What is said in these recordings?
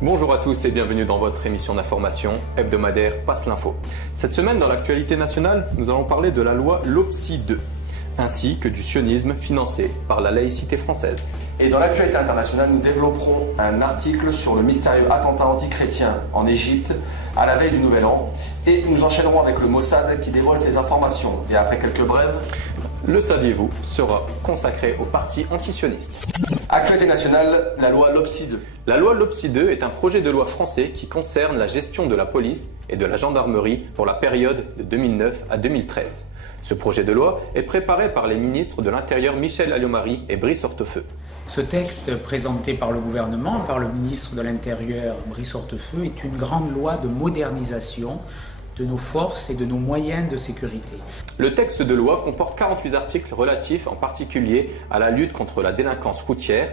Bonjour à tous et bienvenue dans votre émission d'information hebdomadaire Passe l'info. Cette semaine, dans l'actualité nationale, nous allons parler de la loi LOPSI 2, ainsi que du sionisme financé par la laïcité française. Et dans l'actualité internationale, nous développerons un article sur le mystérieux attentat antichrétien en Égypte à la veille du Nouvel An. Et nous enchaînerons avec le Mossad qui dévoile ses informations. Et après quelques brèves, le saviez-vous sera consacré au parti antisioniste. Actualité nationale, la loi LOPSI 2. La loi LOPSI 2 est un projet de loi français qui concerne la gestion de la police et de la gendarmerie pour la période de 2009 à 2013. Ce projet de loi est préparé par les ministres de l'Intérieur Michel Alliot-Marie et Brice Hortefeux. Ce texte présenté par le gouvernement, par le ministre de l'Intérieur Brice Hortefeux, est une grande loi de modernisation de nos forces et de nos moyens de sécurité. Le texte de loi comporte 48 articles relatifs en particulier à la lutte contre la délinquance routière,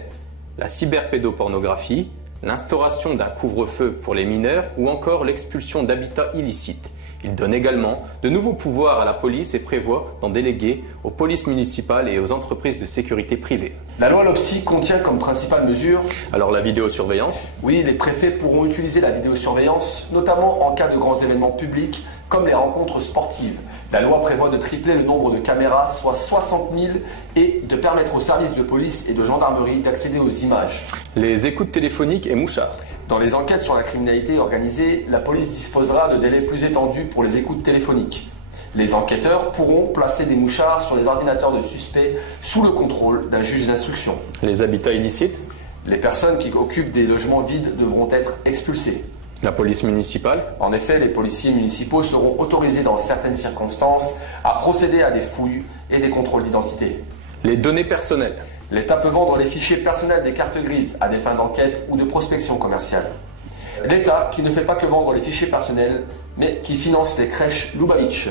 la cyberpédopornographie, l'instauration d'un couvre-feu pour les mineurs ou encore l'expulsion d'habitats illicites. Il donne également de nouveaux pouvoirs à la police et prévoit d'en déléguer aux polices municipales et aux entreprises de sécurité privées. La loi LOPSI contient comme principale mesure... Alors la vidéosurveillance? Oui, les préfets pourront utiliser la vidéosurveillance, notamment en cas de grands événements publics, comme les rencontres sportives. La loi prévoit de tripler le nombre de caméras, soit 60 000, et de permettre aux services de police et de gendarmerie d'accéder aux images. Les écoutes téléphoniques et mouchards. Dans les enquêtes sur la criminalité organisée, la police disposera de délais plus étendus pour les écoutes téléphoniques. Les enquêteurs pourront placer des mouchards sur les ordinateurs de suspects sous le contrôle d'un juge d'instruction. Les habitats illicites. Les personnes qui occupent des logements vides devront être expulsées. La police municipale. En effet, les policiers municipaux seront autorisés dans certaines circonstances à procéder à des fouilles et des contrôles d'identité. Les données personnelles. L'État peut vendre les fichiers personnels des cartes grises à des fins d'enquête ou de prospection commerciale. L'État qui ne fait pas que vendre les fichiers personnels, mais qui finance les crèches Lubavitch.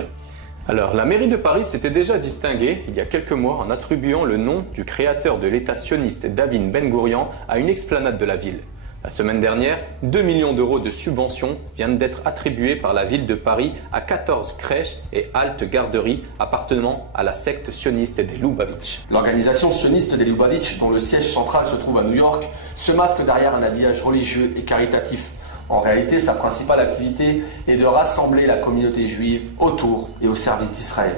Alors, la mairie de Paris s'était déjà distinguée il y a quelques mois en attribuant le nom du créateur de l'État sioniste David Ben Gourian à une explanade de la ville. La semaine dernière, 2 millions d'euros de subventions viennent d'être attribués par la ville de Paris à 14 crèches et haltes garderies appartenant à la secte sioniste des Lubavitch. L'organisation sioniste des Lubavitch, dont le siège central se trouve à New York, se masque derrière un habillage religieux et caritatif. En réalité, sa principale activité est de rassembler la communauté juive autour et au service d'Israël.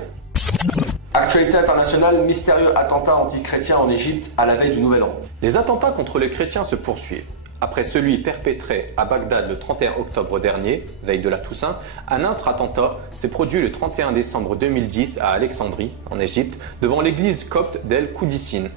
Actualité internationale, mystérieux attentat anti-chrétien en Égypte à la veille du Nouvel An. Les attentats contre les chrétiens se poursuivent. Après celui perpétré à Bagdad le 31 octobre dernier, veille de la Toussaint, un autre attentat s'est produit le 31 décembre 2010 à Alexandrie, en Égypte, devant l'église copte d'El Koudissine.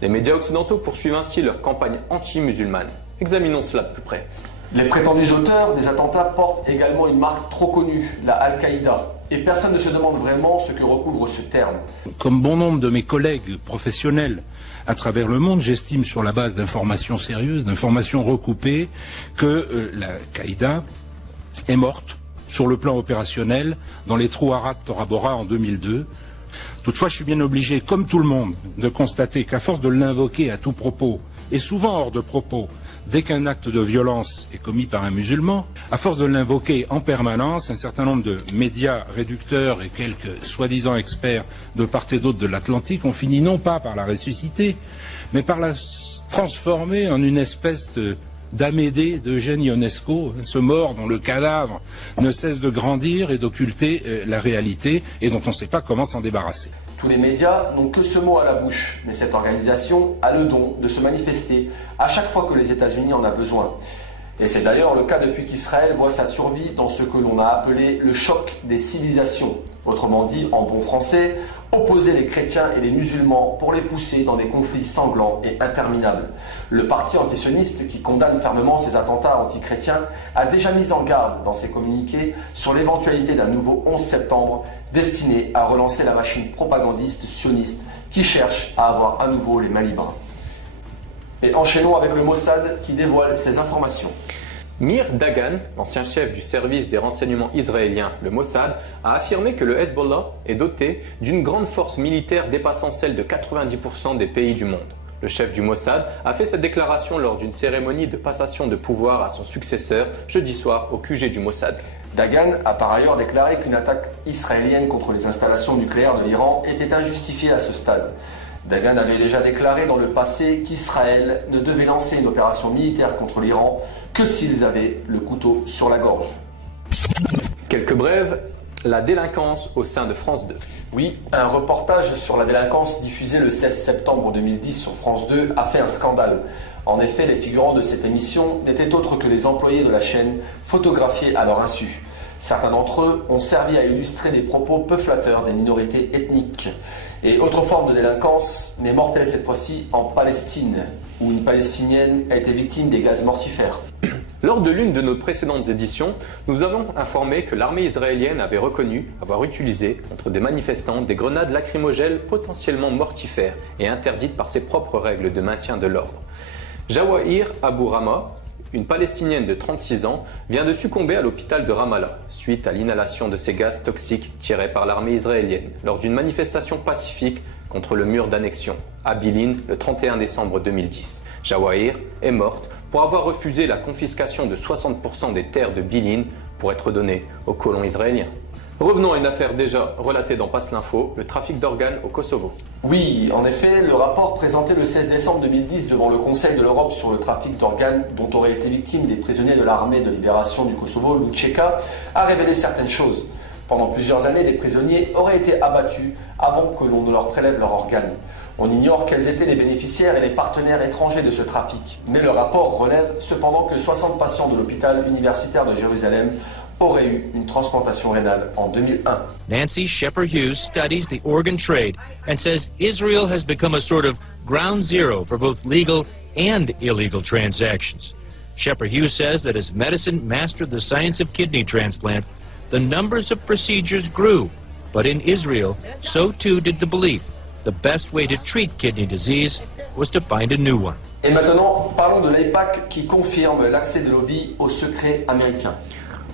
Les médias occidentaux poursuivent ainsi leur campagne anti-musulmane. Examinons cela de plus près. Les prétendus auteurs des attentats portent également une marque trop connue, la Al-Qaïda. Et personne ne se demande vraiment ce que recouvre ce terme. Comme bon nombre de mes collègues professionnels à travers le monde, j'estime sur la base d'informations sérieuses, d'informations recoupées, que l'Al-Qaïda est morte sur le plan opérationnel dans les trous Arad Tora Bora en 2002. Toutefois, je suis bien obligé, comme tout le monde, de constater qu'à force de l'invoquer à tout propos, et souvent hors de propos, dès qu'un acte de violence est commis par un musulman, à force de l'invoquer en permanence, un certain nombre de médias réducteurs et quelques soi-disant experts de part et d'autre de l'Atlantique ont fini non pas par la ressusciter, mais par la transformer en une espèce d'Amédée d'Eugène Ionesco, ce mort dont le cadavre ne cesse de grandir et d'occulter la réalité et dont on ne sait pas comment s'en débarrasser. Tous les médias n'ont que ce mot à la bouche, mais cette organisation a le don de se manifester à chaque fois que les États-Unis en a besoin. Et c'est d'ailleurs le cas depuis qu'Israël voit sa survie dans ce que l'on a appelé le choc des civilisations. Autrement dit, en bon français, opposer les chrétiens et les musulmans pour les pousser dans des conflits sanglants et interminables. Le parti antisioniste qui condamne fermement ces attentats antichrétiens a déjà mis en garde dans ses communiqués sur l'éventualité d'un nouveau 11 septembre destiné à relancer la machine propagandiste sioniste qui cherche à avoir à nouveau les mains libres. Et enchaînons avec le Mossad qui dévoile ses informations. Meir Dagan, l'ancien chef du service des renseignements israélien, le Mossad, a affirmé que le Hezbollah est doté d'une grande force militaire dépassant celle de 90% des pays du monde. Le chef du Mossad a fait cette déclaration lors d'une cérémonie de passation de pouvoir à son successeur jeudi soir au QG du Mossad. Dagan a par ailleurs déclaré qu'une attaque israélienne contre les installations nucléaires de l'Iran était injustifiée à ce stade. Dagan avait déjà déclaré dans le passé qu'Israël ne devait lancer une opération militaire contre l'Iran que s'ils avaient le couteau sur la gorge. Quelques brèves, la délinquance au sein de France 2. Oui, un reportage sur la délinquance diffusé le 16 septembre 2010 sur France 2 a fait un scandale. En effet, les figurants de cette émission n'étaient autres que les employés de la chaîne, photographiés à leur insu. Certains d'entre eux ont servi à illustrer des propos peu flatteurs des minorités ethniques. Et autre forme de délinquance, mais mortelle cette fois-ci en Palestine, où une Palestinienne a été victime des gaz mortifères. Lors de l'une de nos précédentes éditions, nous avons informé que l'armée israélienne avait reconnu avoir utilisé contre des manifestants des grenades lacrymogènes potentiellement mortifères et interdites par ses propres règles de maintien de l'ordre. Jawahir Abu Rama, une Palestinienne de 36 ans, vient de succomber à l'hôpital de Ramallah suite à l'inhalation de ces gaz toxiques tirés par l'armée israélienne lors d'une manifestation pacifique contre le mur d'annexion à Bilin le 31 décembre 2010. Jawahir est morte pour avoir refusé la confiscation de 60% des terres de Bilin pour être données aux colons israéliens. Revenons à une affaire déjà relatée dans Passe l'Info, le trafic d'organes au Kosovo. Oui, en effet, le rapport présenté le 16 décembre 2010 devant le Conseil de l'Europe sur le trafic d'organes dont auraient été victimes des prisonniers de l'armée de libération du Kosovo, l'UÇK, a révélé certaines choses. Pendant plusieurs années, des prisonniers auraient été abattus avant que l'on ne leur prélève leurs organes. On ignore quels étaient les bénéficiaires et les partenaires étrangers de ce trafic. Mais le rapport relève cependant que 60 patients de l'hôpital universitaire de Jérusalem aurait eu une transplantation rénale en 2001. Nancy Shepherd-Hughes studies the organ trade and says Israel has become a sort of ground zero for both legal and illegal transactions. Shepherd-Hughes says that as medicine mastered the science of kidney transplant, the numbers of procedures grew. But in Israel, so too did the belief the best way to treat kidney disease was to find a new one. Et maintenant, parlons de l'AIPAC qui confirme l'accès de lobby au secret américain.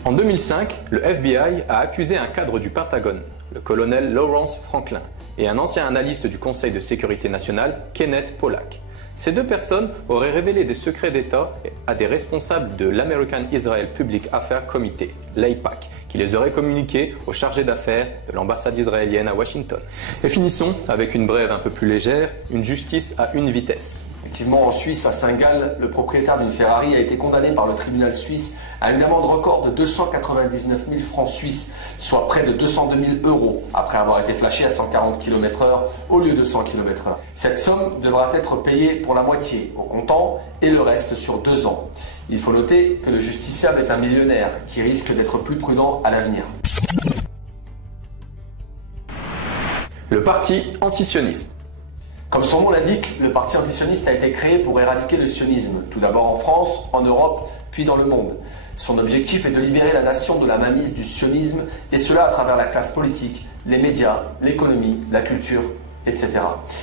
En 2005, le FBI a accusé un cadre du Pentagone, le colonel Lawrence Franklin, et un ancien analyste du Conseil de sécurité nationale, Kenneth Pollack. Ces deux personnes auraient révélé des secrets d'État à des responsables de l'American Israel Public Affairs Committee, l'AIPAC, qui les auraient communiqués aux chargés d'affaires de l'ambassade israélienne à Washington. Et finissons avec une brève un peu plus légère, une justice à une vitesse. Effectivement, en Suisse, à Saint-Gall, le propriétaire d'une Ferrari a été condamné par le tribunal suisse à une amende record de 299 000 francs suisses, soit près de 202 000 €, après avoir été flashé à 140 km/h au lieu de 100 km/h. Cette somme devra être payée pour la moitié au comptant et le reste sur 2 ans. Il faut noter que le justiciable est un millionnaire qui risque d'être plus prudent à l'avenir. Le parti antisioniste. Comme son nom l'indique, le parti antisioniste a été créé pour éradiquer le sionisme, tout d'abord en France, en Europe, puis dans le monde. Son objectif est de libérer la nation de la mainmise du sionisme, et cela à travers la classe politique, les médias, l'économie, la culture, etc.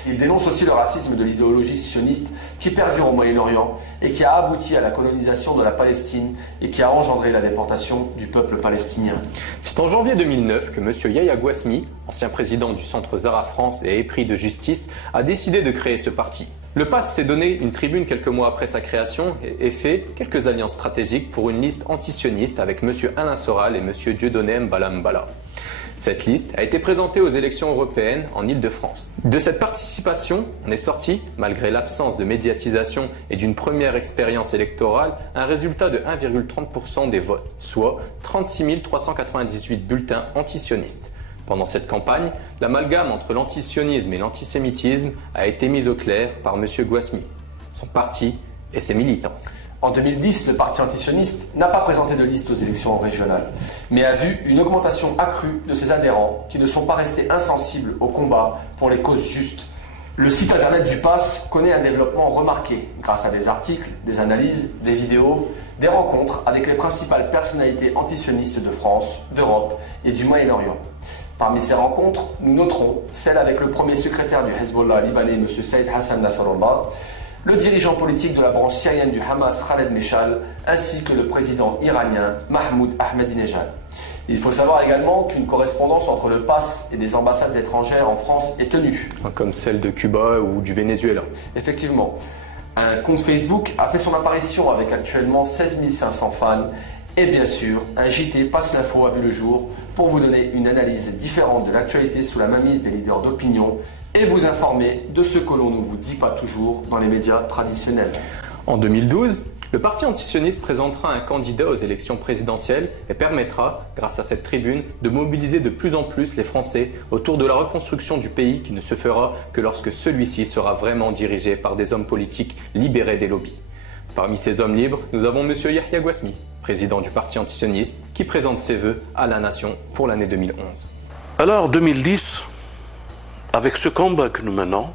Il dénonce aussi le racisme de l'idéologie sioniste qui perdure au Moyen-Orient et qui a abouti à la colonisation de la Palestine et qui a engendré la déportation du peuple palestinien. C'est en janvier 2009 que M. Yahya Gouasmi, ancien président du Centre Zara France et épris de justice, a décidé de créer ce parti. Le PAS s'est donné une tribune quelques mois après sa création et fait quelques alliances stratégiques pour une liste antisioniste avec M. Alain Soral et M. Dieudonné Mbala Mbala. Cette liste a été présentée aux élections européennes en Île-de-France. De cette participation, on est sorti, malgré l'absence de médiatisation et d'une première expérience électorale, un résultat de 1,30% des votes, soit 36 398 bulletins antisionistes. Pendant cette campagne, l'amalgame entre l'antisionisme et l'antisémitisme a été mis au clair par M. Gouasmi, son parti et ses militants. En 2010, le parti antisioniste n'a pas présenté de liste aux élections régionales, mais a vu une augmentation accrue de ses adhérents qui ne sont pas restés insensibles au combat pour les causes justes. Le site internet du PAS connaît un développement remarqué grâce à des articles, des analyses, des vidéos, des rencontres avec les principales personnalités antisionistes de France, d'Europe et du Moyen-Orient. Parmi ces rencontres, nous noterons celle avec le premier secrétaire du Hezbollah libanais, M. Saïd Hassan Nasrallah, le dirigeant politique de la branche syrienne du Hamas, Khaled Meshal, ainsi que le président iranien, Mahmoud Ahmadinejad. Il faut savoir également qu'une correspondance entre le PAS et des ambassades étrangères en France est tenue. Comme celle de Cuba ou du Venezuela. Effectivement. Un compte Facebook a fait son apparition avec actuellement 16 500 fans. Et bien sûr, un JT Passe l'Info a vu le jour pour vous donner une analyse différente de l'actualité sous la mainmise des leaders d'opinion et vous informer de ce que l'on ne vous dit pas toujours dans les médias traditionnels. En 2012, le parti antisioniste présentera un candidat aux élections présidentielles et permettra, grâce à cette tribune, de mobiliser de plus en plus les Français autour de la reconstruction du pays qui ne se fera que lorsque celui-ci sera vraiment dirigé par des hommes politiques libérés des lobbies. Parmi ces hommes libres, nous avons M. Yahya Gouasmi, président du parti antisioniste, qui présente ses vœux à la nation pour l'année 2011. Alors 2010, avec ce combat que nous menons,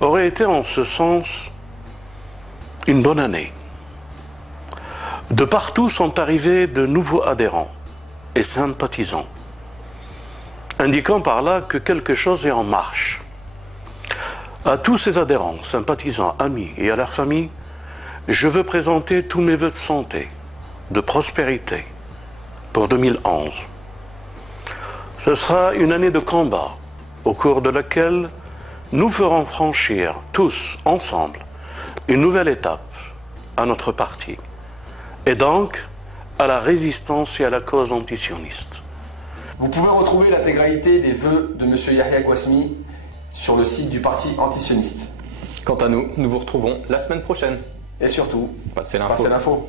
aurait été en ce sens une bonne année. De partout sont arrivés de nouveaux adhérents et sympathisants, indiquant par là que quelque chose est en marche. À tous ces adhérents, sympathisants, amis et à leurs familles, je veux présenter tous mes vœux de santé, de prospérité pour 2011. Ce sera une année de combat au cours de laquelle nous ferons franchir tous ensemble une nouvelle étape à notre parti et donc à la résistance et à la cause antisioniste. Vous pouvez retrouver l'intégralité des vœux de M. Yahya Gouasmi sur le site du parti antisioniste. Quant à nous, nous vous retrouvons la semaine prochaine. Et surtout, passez l'info.